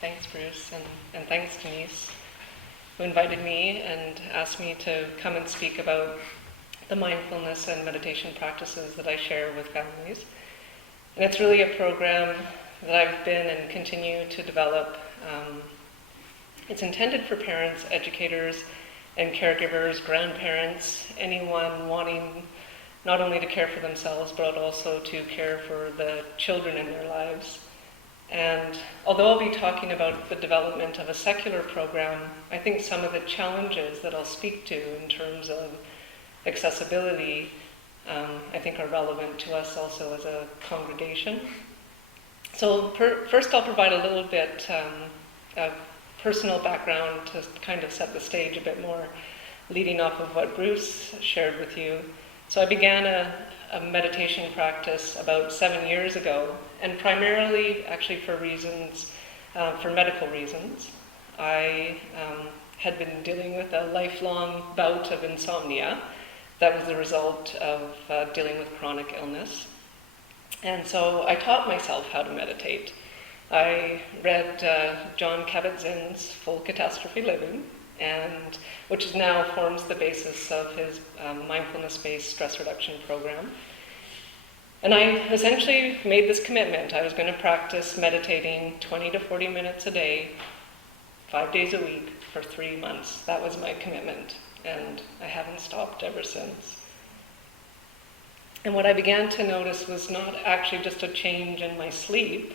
Thanks, Bruce, and thanks, Denise, who invited me and asked me to come and speak about the mindfulness and meditation practices that I share with families. And it's really a program that I've been and continue to develop. It's intended for parents, educators, and caregivers, grandparents, anyone wanting not only to care for themselves, but also to care for the children in their lives. And although I'll be talking about the development of a secular program, I think some of the challenges that I'll speak to in terms of accessibility, I think are relevant to us also as a congregation. So first I'll provide a little bit of personal background to kind of set the stage a bit more, leading off of what Bruce shared with you. So I began a meditation practice about 7 years ago, and primarily actually for reasons, for medical reasons. I had been dealing with a lifelong bout of insomnia that was the result of dealing with chronic illness. And so I taught myself how to meditate. I read Jon Kabat-Zinn's Full Catastrophe Living, and which now forms the basis of his mindfulness-based stress reduction program. And I essentially made this commitment. I was going to practice meditating 20 to 40 minutes a day, 5 days a week, for 3 months. That was my commitment, and I haven't stopped ever since. And what I began to notice was not actually just a change in my sleep,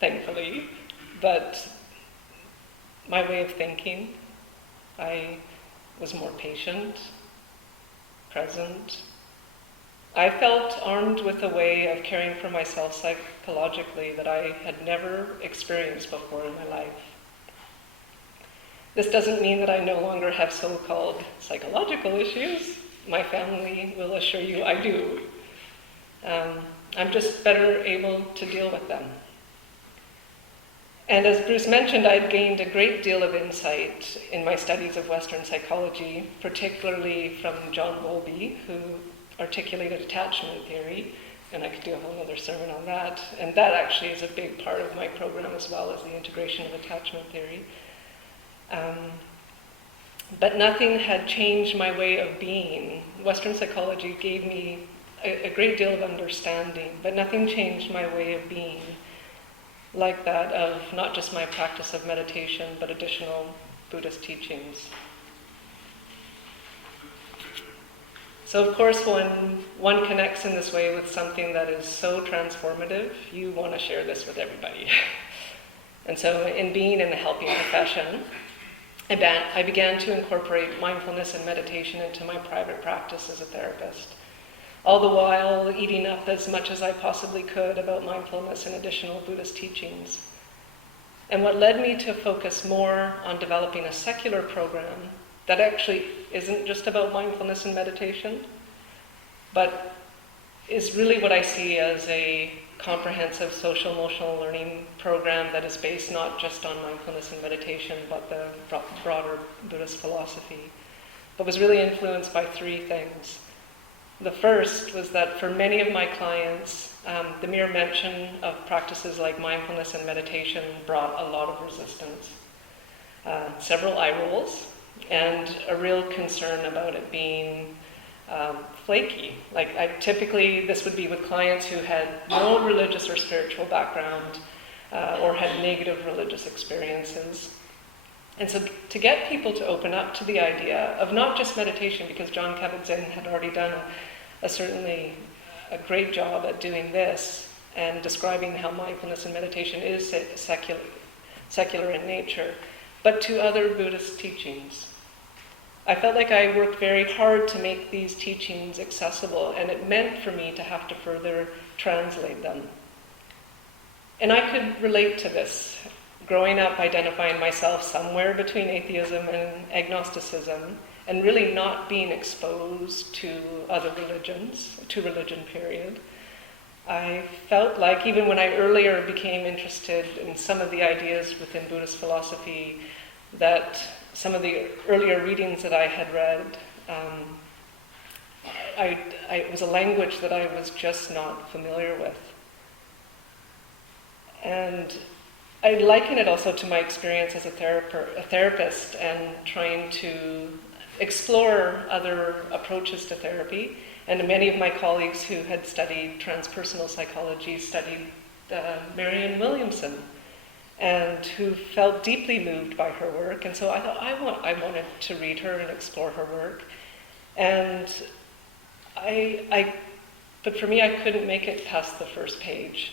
thankfully, but my way of thinking. I was more patient, present. I felt armed with a way of caring for myself psychologically that I had never experienced before in my life. This doesn't mean that I no longer have so-called psychological issues. My family will assure you I do. I'm just better able to deal with them. And as Bruce mentioned, I'd gained a great deal of insight in my studies of Western psychology, particularly from John Bowlby, who articulated attachment theory, and I could do a whole other sermon on that. And that actually is a big part of my program as well, as the integration of attachment theory. But nothing had changed my way of being. Western psychology gave me a great deal of understanding, but nothing changed my way of being, like that of not just my practice of meditation, but additional Buddhist teachings. So of course, when one connects in this way with something that is so transformative, you want to share this with everybody. And so in being in the helping profession, I began to incorporate mindfulness and meditation into my private practice as a therapist, all the while eating up as much as I possibly could about mindfulness and additional Buddhist teachings. And what led me to focus more on developing a secular program that actually isn't just about mindfulness and meditation, but is really what I see as a comprehensive social emotional learning program that is based not just on mindfulness and meditation, but the broader Buddhist philosophy, but was really influenced by 3 things. The first was that for many of my clients, the mere mention of practices like mindfulness and meditation brought a lot of resistance, several eye rolls, and a real concern about it being flaky. Like typically this would be with clients who had no religious or spiritual background or had negative religious experiences. And so to get people to open up to the idea of not just meditation, because Jon Kabat-Zinn had already done certainly a great job at doing this and describing how mindfulness and meditation is secular in nature, but to other Buddhist teachings. I felt like I worked very hard to make these teachings accessible, and it meant for me to have to further translate them. And I could relate to this, growing up identifying myself somewhere between atheism and agnosticism, and really not being exposed to other religions, to religion period. I felt like even when I earlier became interested in some of the ideas within Buddhist philosophy, that some of the earlier readings that I had read, it was a language that I was just not familiar with. And I liken it also to my experience as a therapist and trying to explore other approaches to therapy. And many of my colleagues who had studied transpersonal psychology studied Marianne Williamson, and who felt deeply moved by her work. And so I thought I wanted to read her and explore her work. And but for me, I couldn't make it past the first page.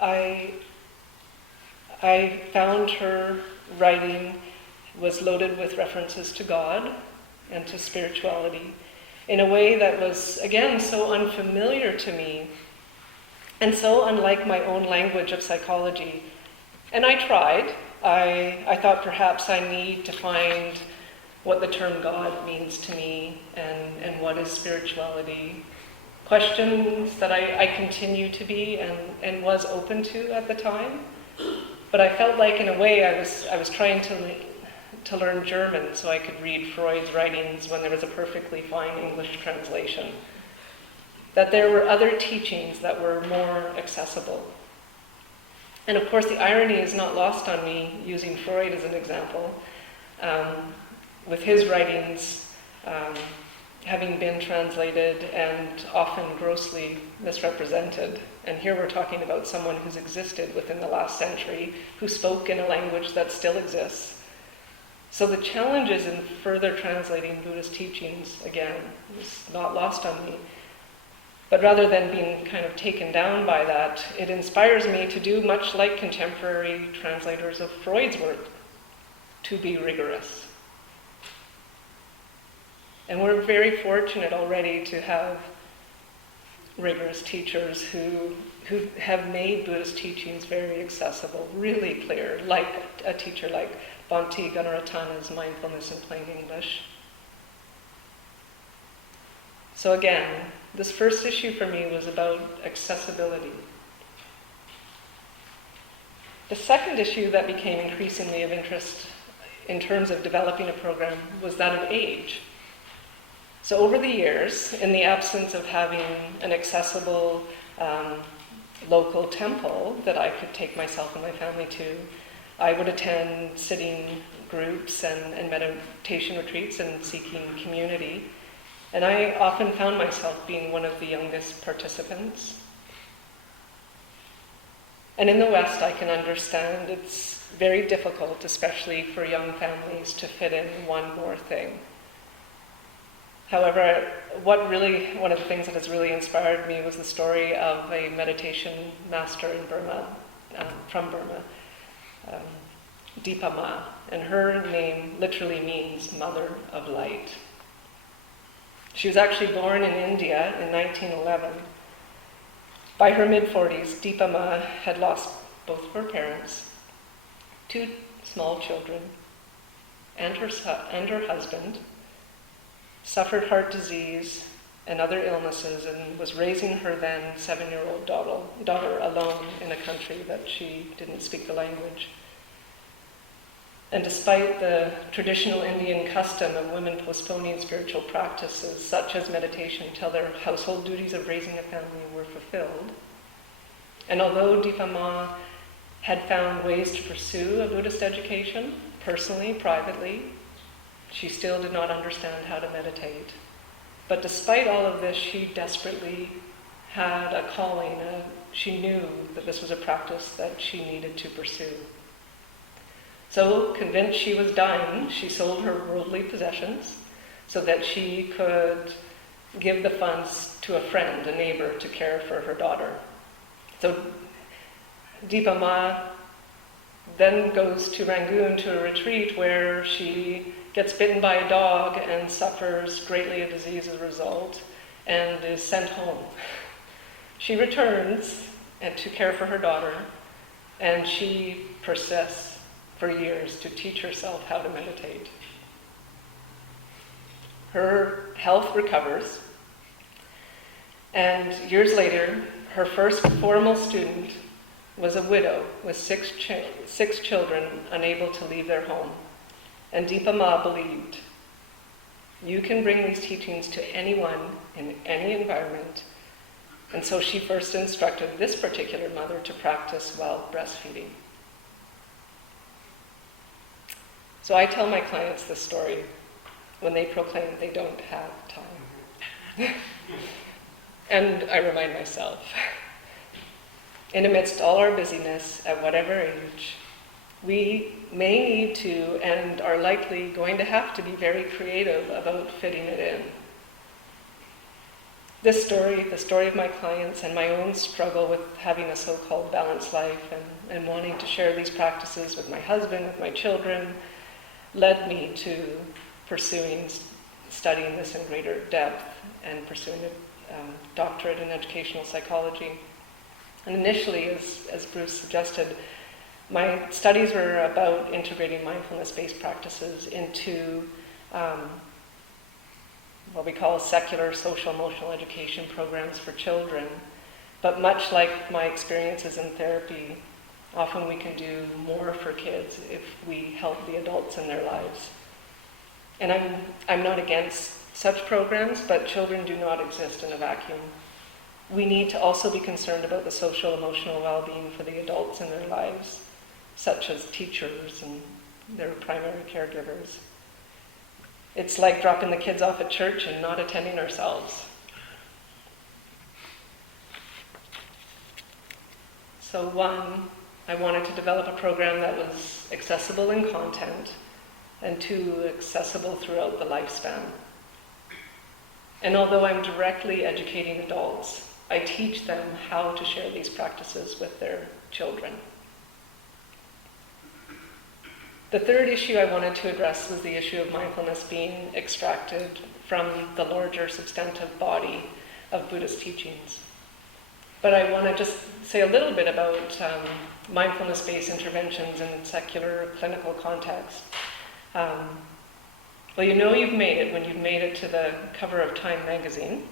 I found her writing was loaded with references to God and to spirituality in a way that was, again, so unfamiliar to me and so unlike my own language of psychology. And I tried. I thought perhaps I need to find what the term God means to me and what is spirituality. Questions that I continue to be and was open to at the time. But I felt like, in a way, I was trying to learn German so I could read Freud's writings when there was a perfectly fine English translation. That there were other teachings that were more accessible. And of course, the irony is not lost on me, using Freud as an example, with his writings having been translated and often grossly misrepresented. And here we're talking about someone who's existed within the last century, who spoke in a language that still exists. So the challenges in further translating Buddhist teachings, again, is not lost on me. But rather than being kind of taken down by that, it inspires me to do much like contemporary translators of Freud's work, to be rigorous. And we're very fortunate already to have rigorous teachers who have made Buddhist teachings very accessible, really clear, like a teacher like Bhante Gunaratana's Mindfulness in Plain English. So again, this first issue for me was about accessibility. The second issue that became increasingly of interest in terms of developing a program was that of age. So over the years, in the absence of having an accessible local temple that I could take myself and my family to, I would attend sitting groups and meditation retreats and seeking community. And I often found myself being one of the youngest participants. And in the West, I can understand it's very difficult, especially for young families, to fit in one more thing. However, one of the things that has really inspired me was the story of a meditation master in Burma, from Burma, Dipa Ma, and her name literally means Mother of Light. She was actually born in India in 1911. By her mid-40s, Dipa Ma had lost both of her parents, 2 small children, and her husband, suffered heart disease and other illnesses, and was raising her then 7-year-old daughter alone in a country that she didn't speak the language. And despite the traditional Indian custom of women postponing spiritual practices, such as meditation, till their household duties of raising a family were fulfilled, and although Dipa Ma had found ways to pursue a Buddhist education, personally, privately, she still did not understand how to meditate. But despite all of this, she desperately had a calling. She knew that this was a practice that she needed to pursue. So, convinced she was dying, she sold her worldly possessions so that she could give the funds to a friend, a neighbor, to care for her daughter. So Dipa Ma then goes to Rangoon to a retreat where she gets bitten by a dog and suffers greatly a disease as a result and is sent home. She returns to care for her daughter, and she persists for years to teach herself how to meditate. Her health recovers, and years later, her first formal student was a widow with 6 children unable to leave their home. And Dipa Ma believed, you can bring these teachings to anyone in any environment. And so she first instructed this particular mother to practice while breastfeeding. So I tell my clients this story when they proclaim they don't have time. And I remind myself, in amidst all our busyness, at whatever age, we may need to and are likely going to have to be very creative about fitting it in. This story, the story of my clients and my own struggle with having a so-called balanced life and wanting to share these practices with my husband, with my children, led me to studying this in greater depth and pursuing a doctorate in educational psychology. And initially, as Bruce suggested, my studies were about integrating mindfulness-based practices into what we call secular social emotional education programs for children. But much like my experiences in therapy, often we can do more for kids if we help the adults in their lives. And I'm not against such programs, but children do not exist in a vacuum. We need to also be concerned about the social emotional well-being for the adults in their lives, such as teachers and their primary caregivers. It's like dropping the kids off at church and not attending ourselves. So one, I wanted to develop a program that was accessible in content, and two, accessible throughout the lifespan. And although I'm directly educating adults, I teach them how to share these practices with their children. The third issue I wanted to address was the issue of mindfulness being extracted from the larger substantive body of Buddhist teachings. But I want to just say a little bit about mindfulness-based interventions in secular clinical context. Well, you know you've made it when you've made it to the cover of Time magazine,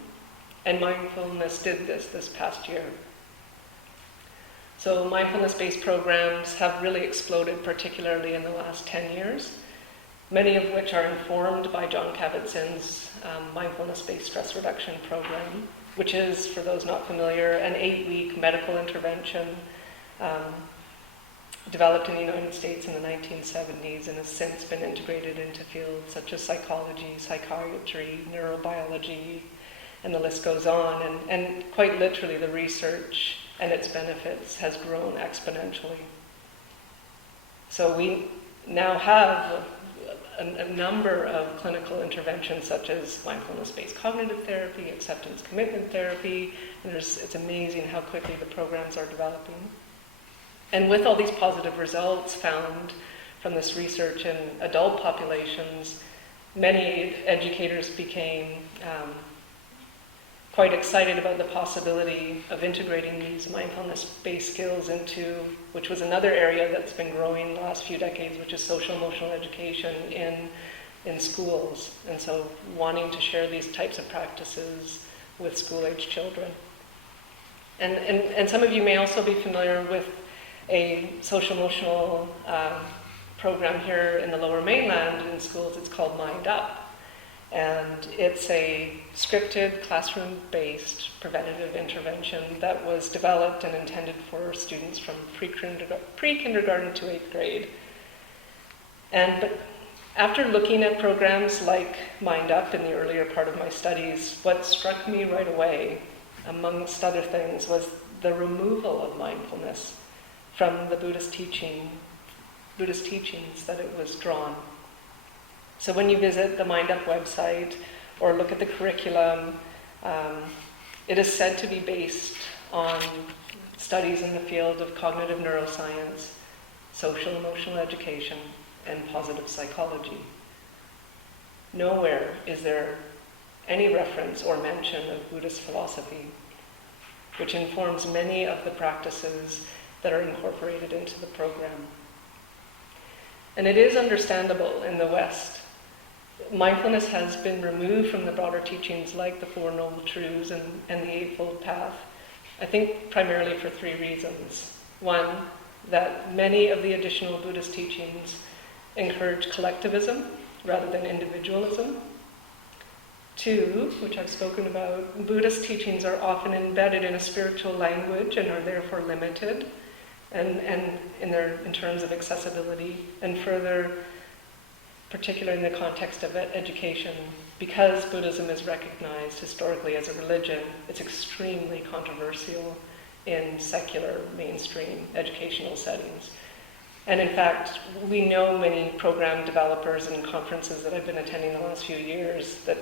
and mindfulness did this past year. So mindfulness-based programs have really exploded, particularly in the last 10 years, many of which are informed by John Kabat-Zinn's mindfulness-based stress reduction program, which is, for those not familiar, an 8-week medical intervention developed in the United States in the 1970s and has since been integrated into fields such as psychology, psychiatry, neurobiology, and the list goes on. And quite literally, the research and its benefits has grown exponentially. So we now have a number of clinical interventions such as mindfulness-based cognitive therapy, acceptance commitment therapy, and it's amazing how quickly the programs are developing. And with all these positive results found from this research in adult populations, many educators became quite excited about the possibility of integrating these mindfulness-based skills into, which was another age that's been growing the last few decades, which is social emotional education in schools. And so wanting to share these types of practices with school-age children. And some of you may also be familiar with a social emotional program here in the Lower Mainland in schools. It's called Mind Up. And it's a scripted, classroom-based preventative intervention that was developed and intended for students from pre-kindergarten to 8th grade. But after looking at programs like Mind Up in the earlier part of my studies, what struck me right away, amongst other things, was the removal of mindfulness from the Buddhist teachings that it was drawn. So when you visit the Mind Up website or look at the curriculum, it is said to be based on studies in the field of cognitive neuroscience, social emotional education, and positive psychology. Nowhere is there any reference or mention of Buddhist philosophy, which informs many of the practices that are incorporated into the program. And it is understandable in the West. Mindfulness has been removed from the broader teachings like the Four Noble Truths and the Eightfold Path, I think primarily for 3 reasons. One, that many of the additional Buddhist teachings encourage collectivism rather than individualism. 2, which I've spoken about, Buddhist teachings are often embedded in a spiritual language and are therefore limited and in terms of accessibility. And further, particularly in the context of education, because Buddhism is recognized historically as a religion, it's extremely controversial in secular mainstream educational settings. And in fact, we know many program developers and conferences that I've been attending the last few years that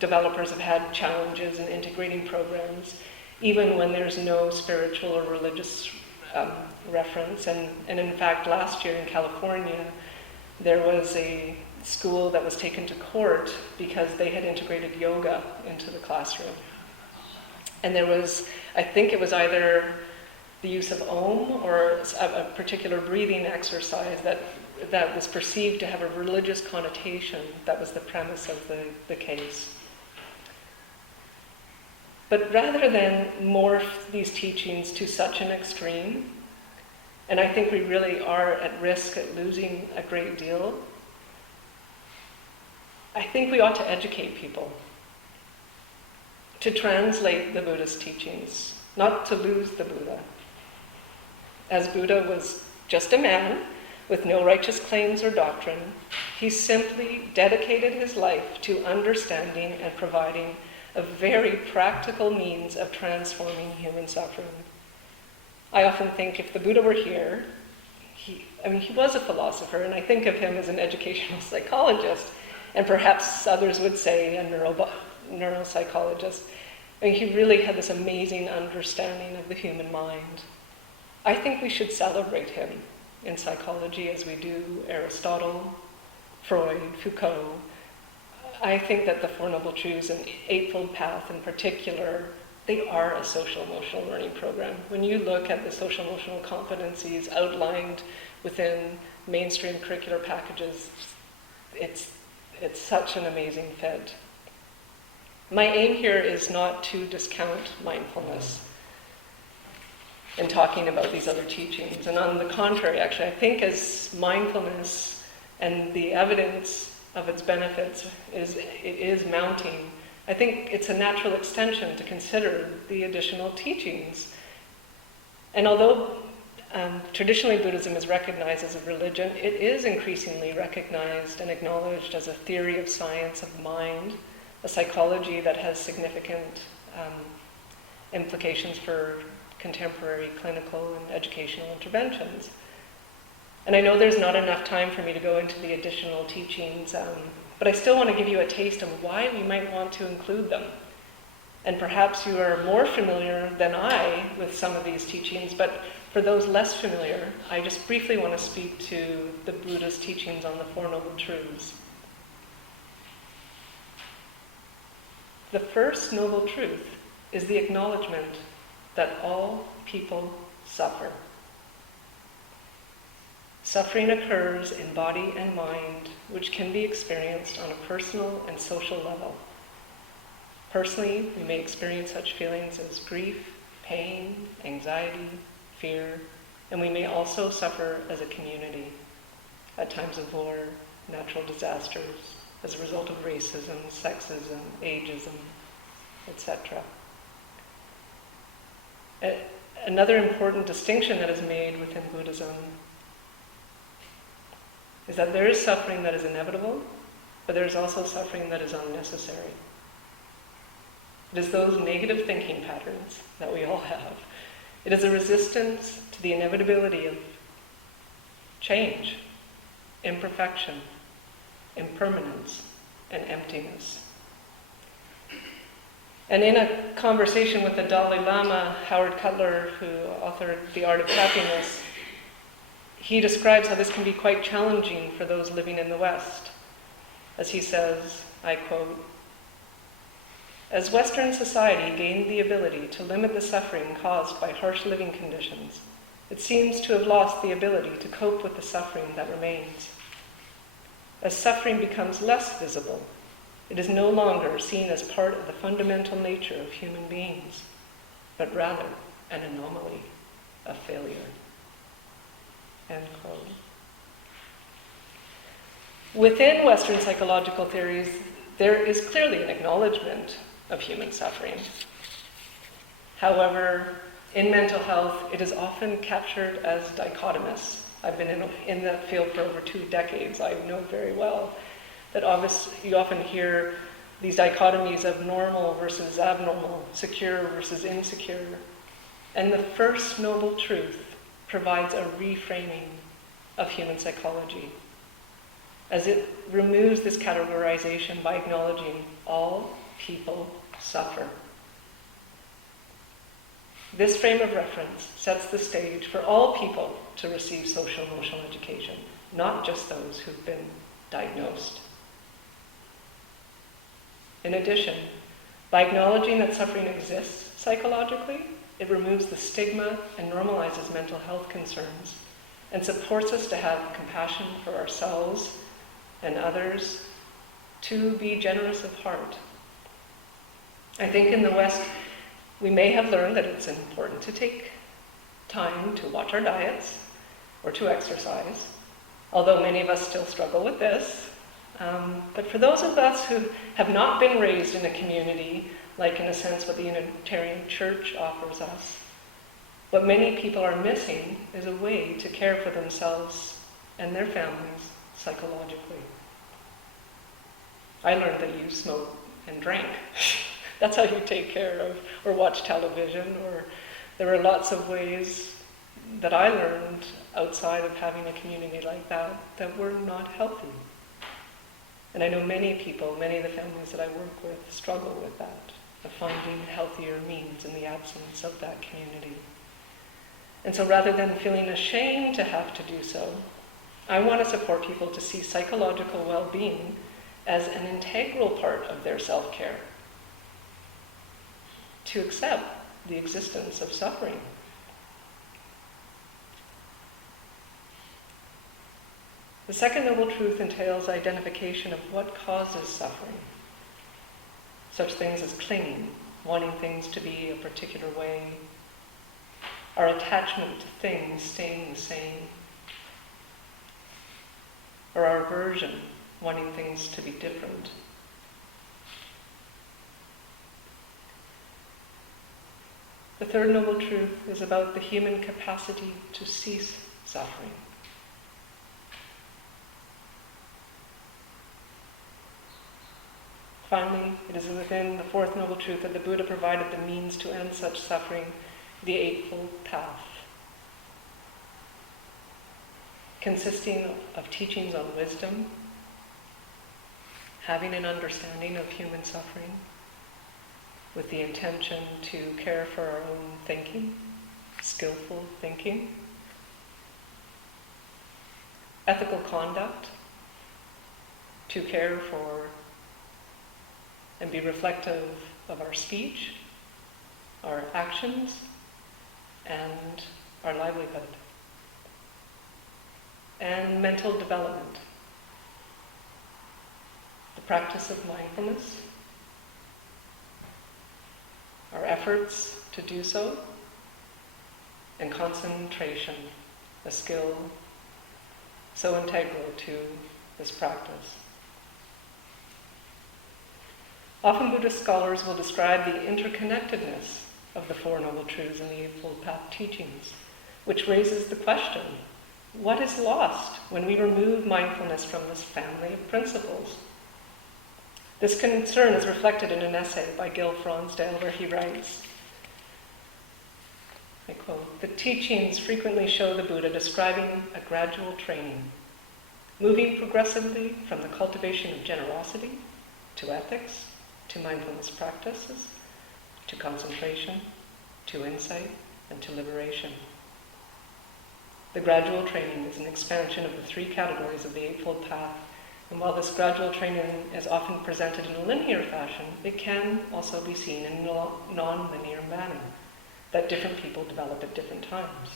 developers have had challenges in integrating programs, even when there's no spiritual or religious reference. And in fact, last year in California, there was a school that was taken to court because they had integrated yoga into the classroom. And there was, I think it was either the use of Om or a particular breathing exercise that was perceived to have a religious connotation. That was the premise of the case. But rather than morph these teachings to such an extreme, and I think we really are at risk at losing a great deal, I think we ought to educate people, to translate the Buddhist teachings, not to lose the Buddha. As Buddha was just a man with no righteous claims or doctrine, he simply dedicated his life to understanding and providing a very practical means of transforming human suffering. I often think if the Buddha were here, he was a philosopher, and I think of him as an educational psychologist, and perhaps others would say a neuropsychologist. He really had this amazing understanding of the human mind. I think we should celebrate him in psychology as we do Aristotle, Freud, Foucault. I think that the Four Noble Truths and Eightfold Path in particular, they are a social-emotional learning program. When you look at the social-emotional competencies outlined within mainstream curricular packages, it's such an amazing fit. My aim here is not to discount mindfulness in talking about these other teachings. And on the contrary, actually, I think as mindfulness and the evidence of its benefits is mounting, I think it's a natural extension to consider the additional teachings. And although traditionally Buddhism is recognized as a religion, it is increasingly recognized and acknowledged as a theory of science of mind, a psychology that has significant implications for contemporary clinical and educational interventions. And I know there's not enough time for me to go into the additional teachings, but I still want to give you a taste of why we might want to include them. And perhaps you are more familiar than I with some of these teachings, but for those less familiar, I just briefly want to speak to the Buddha's teachings on the Four Noble Truths. The first noble truth is the acknowledgement that all people suffer. Suffering occurs in body and mind, which can be experienced on a personal and social level. Personally, we may experience such feelings as grief, pain, anxiety, fear, and we may also suffer as a community at times of war, natural disasters, as a result of racism, sexism, ageism, etc. Another important distinction that is made within Buddhism is that there is suffering that is inevitable, but there is also suffering that is unnecessary. It is those negative thinking patterns that we all have. It is a resistance to the inevitability of change, imperfection, impermanence, and emptiness. And in a conversation with the Dalai Lama, Howard Cutler, who authored The Art of Happiness, he describes how this can be quite challenging for those living in the West. As he says, I quote, "As Western society gained the ability to limit the suffering caused by harsh living conditions, it seems to have lost the ability to cope with the suffering that remains. As suffering becomes less visible, it is no longer seen as part of the fundamental nature of human beings, but rather an anomaly, a failure." End quote. Within Western psychological theories, there is clearly an acknowledgement of human suffering. However, in mental health, it is often captured as dichotomous, I've been in that field for over 2 decades. I know very well that obviously you often hear these dichotomies of normal versus abnormal, secure versus insecure. And the first noble truth provides a reframing of human psychology, as it removes this categorization by acknowledging all people suffer. This frame of reference sets the stage for all people to receive social and emotional education, not just those who've been diagnosed. In addition, by acknowledging that suffering exists psychologically, it removes the stigma and normalizes mental health concerns and supports us to have compassion for ourselves and others, to be generous of heart. I think in the West, we may have learned that it's important to take time to watch our diets or to exercise, although many of us still struggle with this. But for those of us who have not been raised in a community, like in a sense what the Unitarian Church offers us, what many people are missing is a way to care for themselves and their families psychologically. I learned that you smoked and drank. That's how you take care of, or watch television, or there were lots of ways that I learned outside of having a community like that were not healthy. And I know many people, many of the families that I work with struggle with that, of finding healthier means in the absence of that community. And so rather than feeling ashamed to have to do so, I want to support people to see psychological well-being as an integral part of their self-care, to accept the existence of suffering. The second noble truth entails identification of what causes suffering. Such things as clinging, wanting things to be a particular way, our attachment to things staying the same, or our aversion, wanting things to be different. The third noble truth is about the human capacity to cease suffering. Finally, it is within the fourth noble truth that the Buddha provided the means to end such suffering, the Eightfold Path, consisting of teachings on wisdom, having an understanding of human suffering, with the intention to care for our own thinking, skillful thinking, ethical conduct, to care for and be reflective of our speech, our actions, and our livelihood. And mental development, the practice of mindfulness, our efforts to do so, and concentration, a skill so integral to this practice. Often Buddhist scholars will describe the interconnectedness of the Four Noble Truths and the Eightfold Path teachings, which raises the question, what is lost when we remove mindfulness from this family of principles? This concern is reflected in an essay by Gil Fronsdale where he writes, I quote, "The teachings frequently show the Buddha describing a gradual training, moving progressively from the cultivation of generosity to ethics, to mindfulness practices, to concentration, to insight, and to liberation. The gradual training is an expansion of the three categories of the Eightfold Path, and while this gradual training is often presented in a linear fashion, it can also be seen in a non-linear manner that different people develop at different times.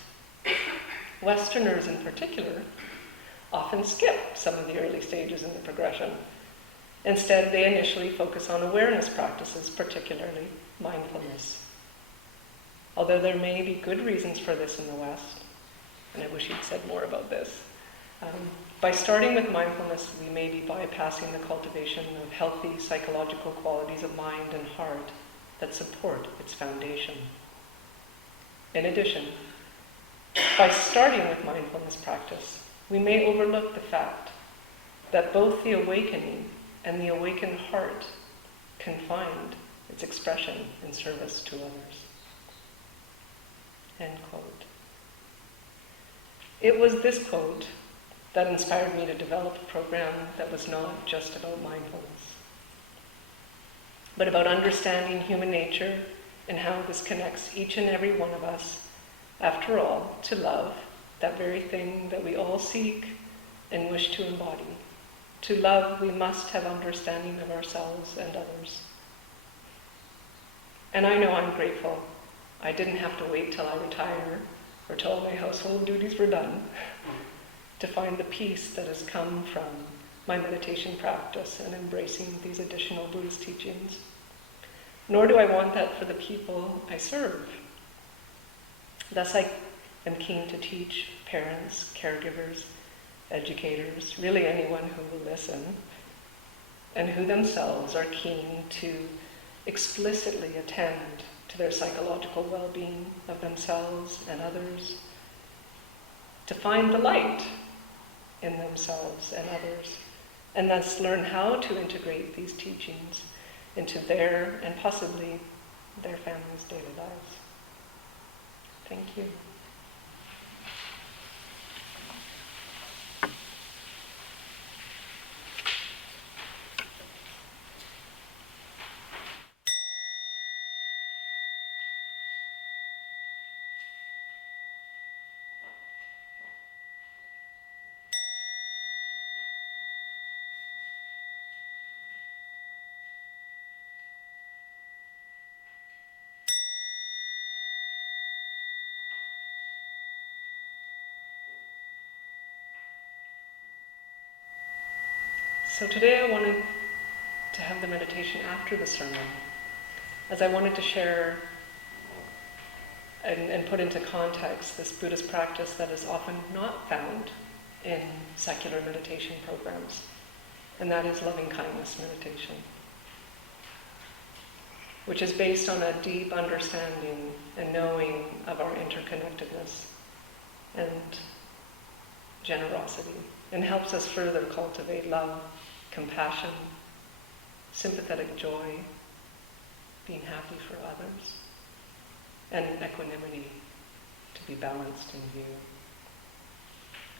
Westerners in particular often skip some of the early stages in the progression. Instead, they initially focus on awareness practices, particularly mindfulness. Although there may be good reasons for this in the West, and I wish he'd said more about this, by starting with mindfulness, we may be bypassing the cultivation of healthy psychological qualities of mind and heart that support its foundation. In addition, By starting with mindfulness practice, we may overlook the fact that both the awakening and the awakened heart can find its expression in service to others. End quote. It was this quote that inspired me to develop a program that was not just about mindfulness, but about understanding human nature and how this connects each and every one of us, after all, to love, that very thing that we all seek and wish to embody. To love, we must have understanding of ourselves and others. And I know I'm grateful. I didn't have to wait till I retire or till my household duties were done to find the peace that has come from my meditation practice and embracing these additional Buddhist teachings. Nor do I want that for the people I serve. Thus, I am keen to teach parents, caregivers, educators, really anyone who will listen, and who themselves are keen to explicitly attend to their psychological well-being of themselves and others, to find the light in themselves and others, and thus learn how to integrate these teachings into their and possibly their families' daily lives. Thank you. So today I wanted to have the meditation after the sermon, as I wanted to share and put into context this Buddhist practice that is often not found in secular meditation programs, and that is loving kindness meditation, which is based on a deep understanding and knowing of our interconnectedness and generosity, and helps us further cultivate love, compassion, sympathetic joy, being happy for others, and equanimity, to be balanced in view.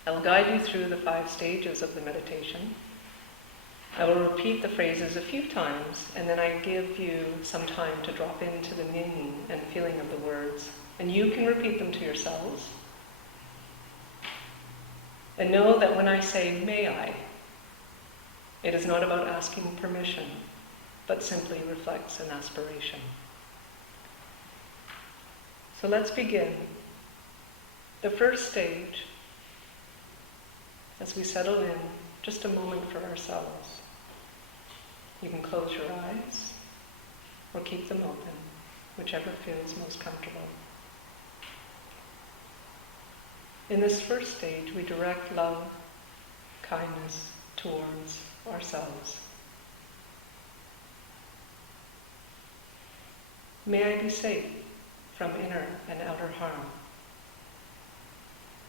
I will guide you through the 5 stages of the meditation. I will repeat the phrases a few times, and then I give you some time to drop into the meaning and feeling of the words, and you can repeat them to yourselves. And know that when I say, "may I," it is not about asking permission, but simply reflects an aspiration. So let's begin. The first stage, as we settle in, just a moment for ourselves. You can close your eyes or keep them open, whichever feels most comfortable. In this first stage, we direct love, kindness towards ourselves. May I be safe from inner and outer harm.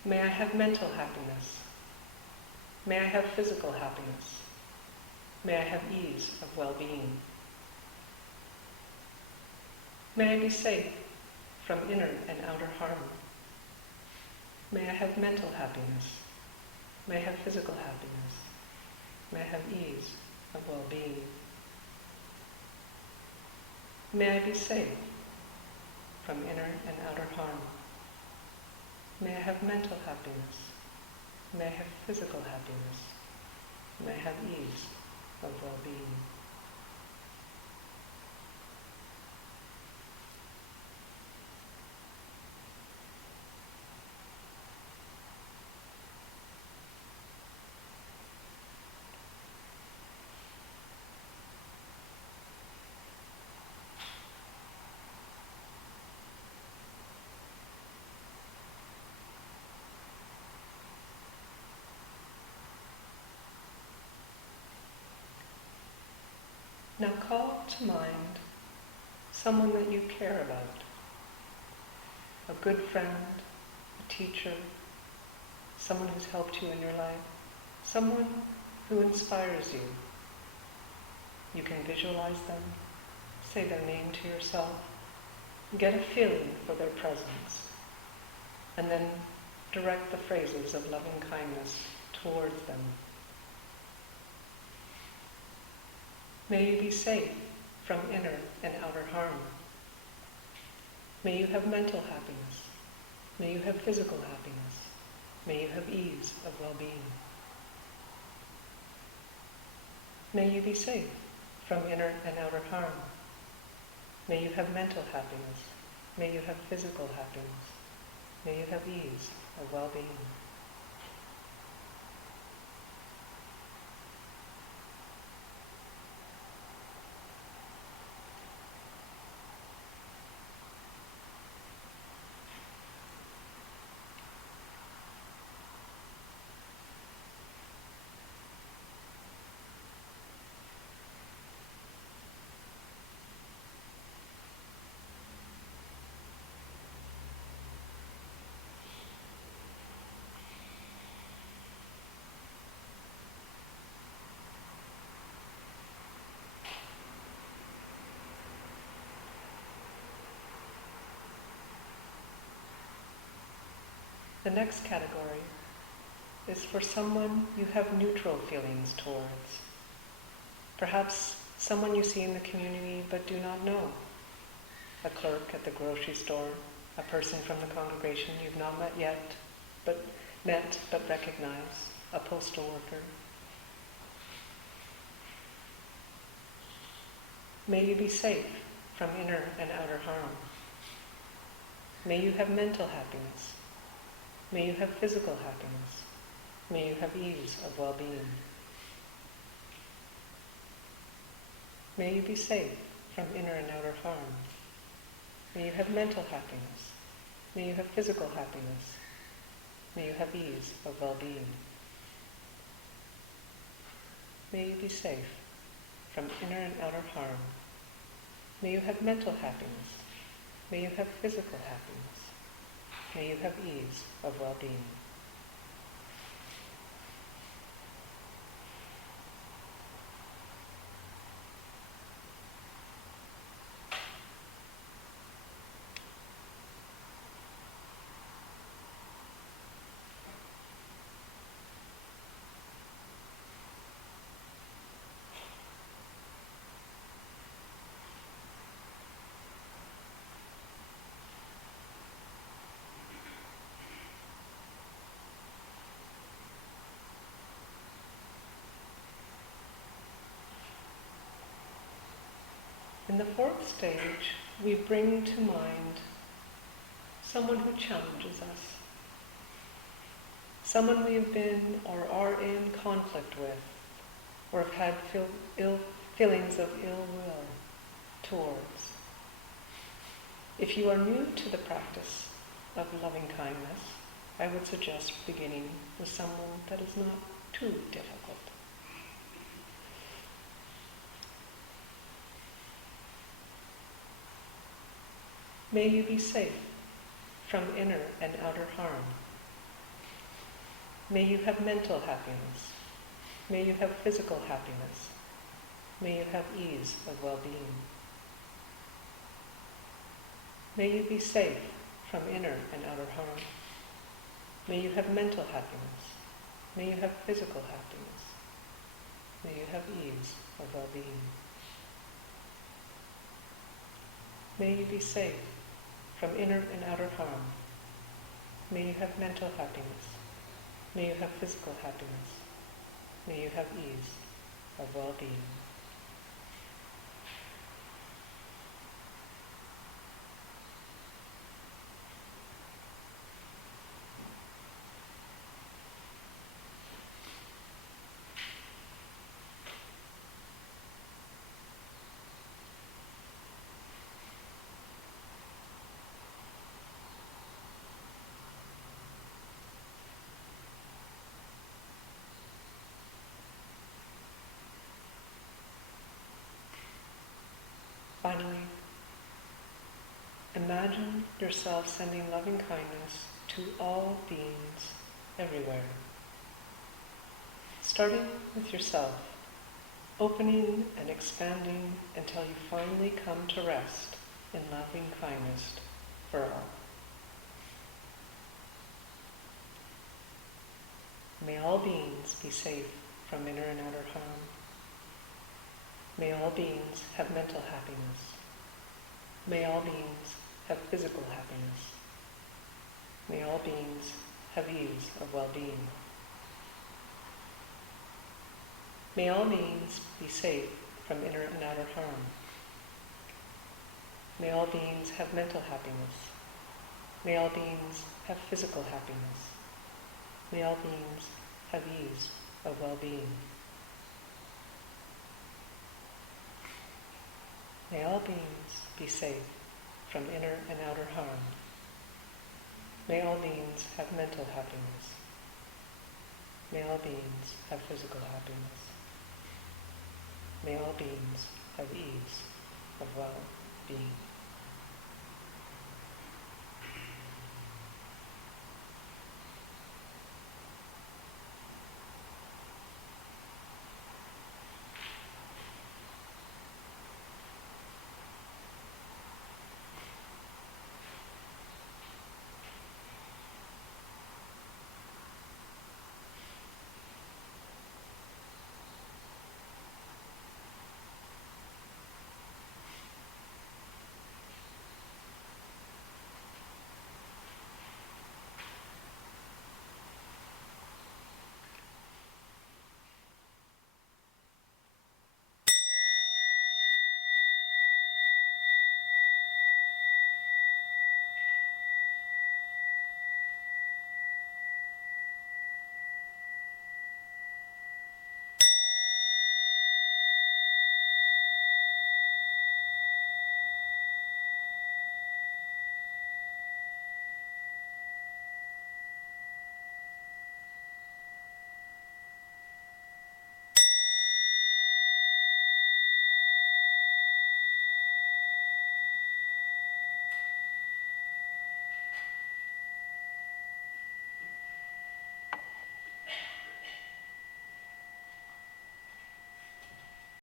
May I have mental happiness. May I have physical happiness. May I have ease of well-being. May I be safe from inner and outer harm. May I have mental happiness. May I have physical happiness. May I have ease of well-being. May I be safe from inner and outer harm. May I have mental happiness. May I have physical happiness. May I have ease of well-being. Now call to mind someone that you care about, a good friend, a teacher, someone who's helped you in your life, someone who inspires you. You can visualize them, say their name to yourself, get a feeling for their presence, and then direct the phrases of loving kindness towards them. May you be safe from inner and outer harm. May you have mental happiness. May you have physical happiness. May you have ease of well-being. May you be safe from inner and outer harm. May you have mental happiness. May you have physical happiness. May you have ease of well-being. The next category is for someone you have neutral feelings towards. Perhaps someone you see in the community but do not know. A clerk at the grocery store, a person from the congregation you've not met yet, but recognize, a postal worker. May you be safe from inner and outer harm. May you have mental happiness. May you have physical happiness. May you have ease of well-being. May you be safe from inner and outer harm. May you have mental happiness. May you have physical happiness. May you have ease of well-being. May you be safe from inner and outer harm. May you have mental happiness. May you have physical happiness. May you have ease of well-being. In the fourth stage, we bring to mind someone who challenges us, someone we have been or are in conflict with, or have had feelings of ill will towards. If you are new to the practice of loving kindness, I would suggest beginning with someone that is not too difficult. May you be safe from inner and outer harm. May you have mental happiness. May you have physical happiness. May you have ease of well-being. May you be safe from inner and outer harm. May you have mental happiness. May you have physical happiness. May you have ease of well-being. May you be safe from inner and outer harm. May you have mental happiness. May you have physical happiness. May you have ease of well-being. Imagine yourself sending loving kindness to all beings everywhere. Starting with yourself, opening and expanding until you finally come to rest in loving kindness for all. May all beings be safe from inner and outer harm. May all beings have mental happiness. May all beings have physical happiness. May all beings have ease of well-being. May all beings be safe from inner and outer harm. May all beings have mental happiness. May all beings have physical happiness. May all beings have ease of well-being. May all beings be safe from inner and outer harm. May all beings have mental happiness. May all beings have physical happiness. May all beings have ease of well-being.